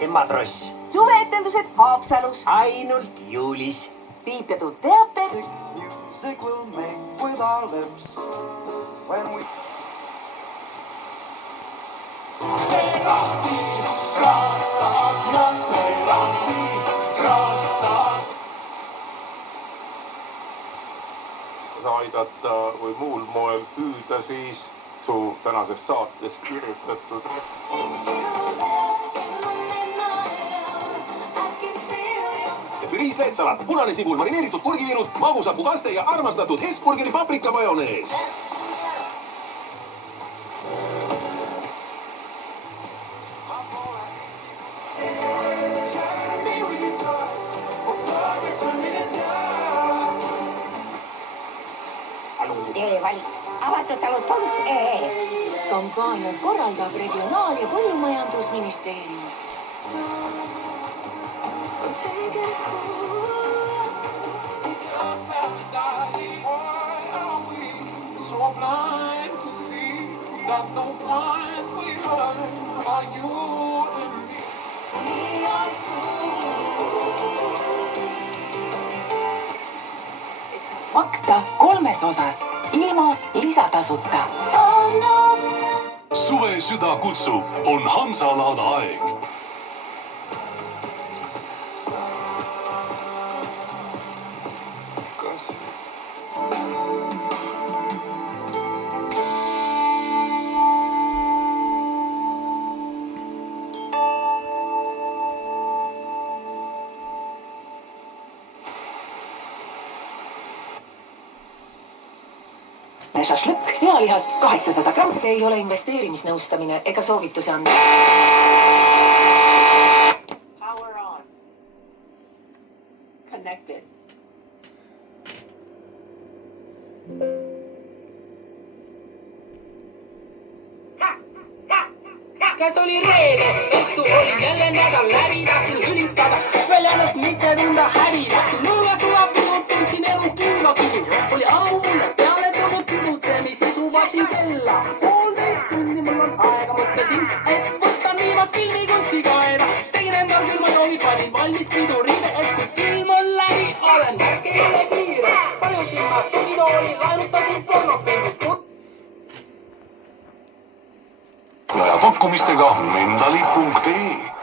Emmatross. Suveetendused Haapsalus. Ainult juulis. Piipliatud teater. Music will make with our lips when we aidata või muul moel püüda, siis su tänasest saatest kirjutatud. Feliz Leetsalat, punane sibul, marineeritud purgivinud, magusapukaste ja armastatud Hesburgeri paprikamajonees. Tee valik avatud-talud.ee. Kampaaniat korraldab Regionaal- ja Põllumajandusministeerium. Maksta 3 osas ilma lisatasuta. Suve süda kutsub, on Hansalaada aeg. Šašlõkk sealihast 800 grammi. Ei ole investeerimisnõustamine ega soovitusi anda. Power on. Connected. Käs oli reede, õhtu oli jälle nädal läbi, tahtsin lülitada, veel ennast mitte tunda häbi, tahtsin nurgast tuleb pisut, tundsin elu kuiva kisu, oli ammu mulle peale tulnud pidutsemisi, suvatsin kella, 1,5 tundi mul on aega, mõtlesin, et võtan viimast filmikunsti kaeda, tegin endal külma joogi, panin valmis piduriine, et kui film on läbi, olen värskeile kiire, paljusin ma tugitooli, laenutasin pornofilmist. Ja pakkumistega mendali.ee